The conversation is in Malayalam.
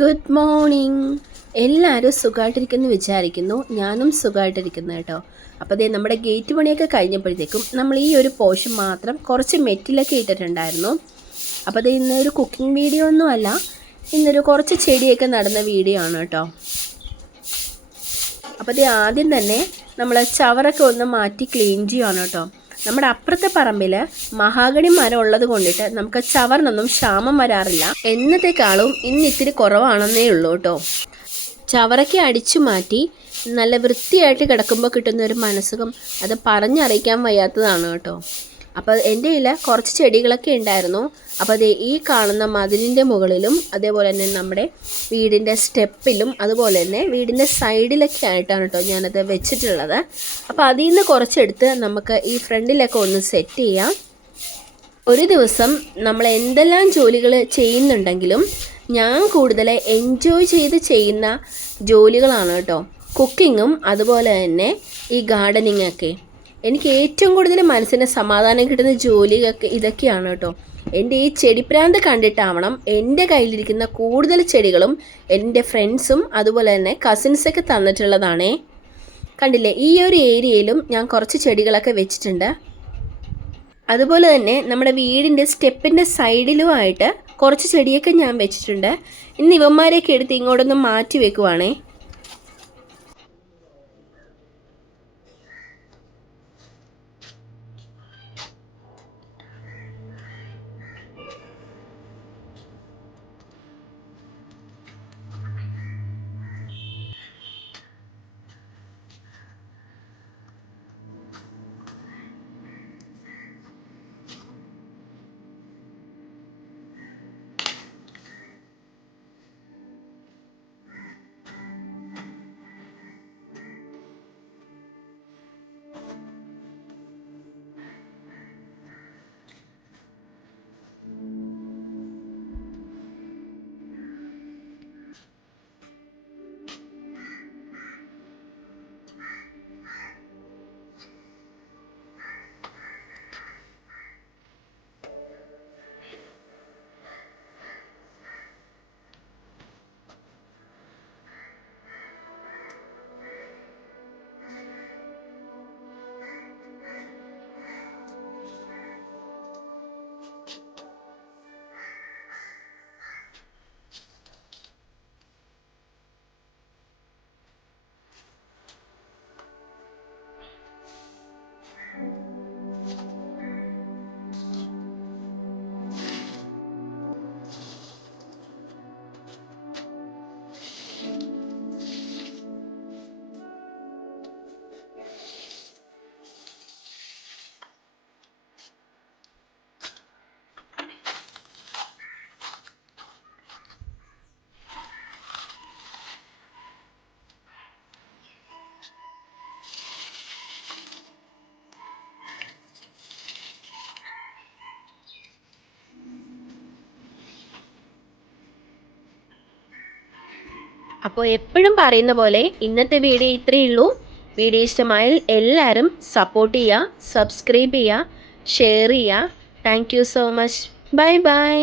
ഗുഡ് മോർണിംഗ് എല്ലാവരും സുഖമായിട്ടിരിക്കുന്നു വിചാരിക്കുന്നു. ഞാനും സുഖമായിട്ടിരിക്കുന്നു കേട്ടോ. അപ്പോൾ ദേ നമ്മുടെ ഗേറ്റ് പണിയൊക്കെ കഴിഞ്ഞപ്പോഴത്തേക്കും നമ്മൾ ഈ ഒരു പോർഷൻ മാത്രം കുറച്ച് മെറ്റിലൊക്കെ ഇട്ടിട്ടുണ്ടായിരുന്നു. അപ്പോൾ ദേ ഇന്നൊരു കുക്കിംഗ് വീഡിയോ ഒന്നുമല്ല ഇന്നൊരു കുറച്ച് ചെടിയൊക്കെ നടന്ന വീഡിയോ ആണ് കേട്ടോ. അപ്പോൾ അത് ആദ്യം തന്നെ നമ്മൾ ചവറൊക്കെ ഒന്ന് മാറ്റി ക്ലീൻ ചെയ്യുകയാണ് കേട്ടോ. നമ്മുടെ അപ്പുറത്തെ പറമ്പിൽ മഹാഗണി മരം ഉള്ളത് കൊണ്ടിട്ട് നമുക്ക് ചവറിനൊന്നും ക്ഷാമം വരാറില്ല. എന്നത്തെക്കാളും ഇന്ന് ഇത്തിരി കുറവാണെന്നേ ഉള്ളൂ കേട്ടോ. ചവറൊക്കെ അടിച്ചു മാറ്റി നല്ല വൃത്തിയായിട്ട് കിടക്കുമ്പോൾ കിട്ടുന്ന ഒരു മനസ്സുഖം അത് പറഞ്ഞറിയിക്കാൻ വയ്യാത്തതാണ് കേട്ടോ. അപ്പോൾ എന്റെ കയ്യിൽ കുറച്ച് ചെടികളൊക്കെ ഉണ്ടായിരുന്നു. അപ്പോൾ അത് ഈ കാണുന്ന മതിലിന്റെ മുകളിലും അതേപോലെ തന്നെ നമ്മുടെ വീടിന്റെ സ്റ്റെപ്പിലും അതുപോലെ തന്നെ വീടിന്റെ സൈഡിലൊക്കെ ആയിട്ടാണ് കേട്ടോ ഞാനത് വെച്ചിട്ടുള്ളത്. അപ്പോൾ അതിൽ നിന്ന് കുറച്ചെടുത്ത് നമുക്ക് ഈ ഫ്രണ്ടിലൊക്കെ ഒന്ന് സെറ്റ് ചെയ്യാം. ഒരു ദിവസം നമ്മൾ എന്തെല്ലാം ജോലികൾ ചെയ്യുന്നുണ്ടെങ്കിലും ഞാൻ കൂടുതൽ എൻജോയ് ചെയ്ത് ചെയ്യുന്ന ജോലികളാണ് കേട്ടോ കുക്കിങ്ങും അതുപോലെ തന്നെ ഈ ഗാർഡനിങ് ഒക്കെ എനിക്ക് ഏറ്റവും കൂടുതൽ മനസ്സിന് സമാധാനം കിട്ടുന്ന ജോലിയൊക്കെ ഇതൊക്കെയാണ് കേട്ടോ. എന്റെ ഈ ചെടിപ്രാന്ത് കണ്ടിട്ടാവണം എന്റെ കയ്യിലിരിക്കുന്ന കൂടുതൽ ചെടികളും എന്റെ ഫ്രണ്ട്സും അതുപോലെ തന്നെ കസിൻസൊക്കെ തന്നിട്ടുള്ളതാണേ. കണ്ടില്ലേ ഈ ഒരു ഏരിയയിലും ഞാൻ കുറച്ച് ചെടികളൊക്കെ വെച്ചിട്ടുണ്ട്. അതുപോലെ തന്നെ നമ്മുടെ വീടിന്റെ സ്റ്റെപ്പിന്റെ സൈഡിലുമായിട്ട് കുറച്ച് ചെടിയൊക്കെ ഞാൻ വെച്ചിട്ടുണ്ട്. ഇന്ന് ഇവന്മാരെയൊക്കെ എടുത്ത് ഇങ്ങോട്ടൊന്ന് മാറ്റി വെക്കുവാണേ. അപ്പോൾ എപ്പോഴും പറയുന്ന പോലെ ഇന്നത്തെ വീഡിയോ ഇത്രയേ ഉള്ളൂ. വീഡിയോ ഇഷ്ടമായാൽ എല്ലാവരും സപ്പോർട്ട് ചെയ്യുക സബ്സ്ക്രൈബ് ചെയ്യുക ഷെയർ ചെയ്യുക. Thank you so much bye bye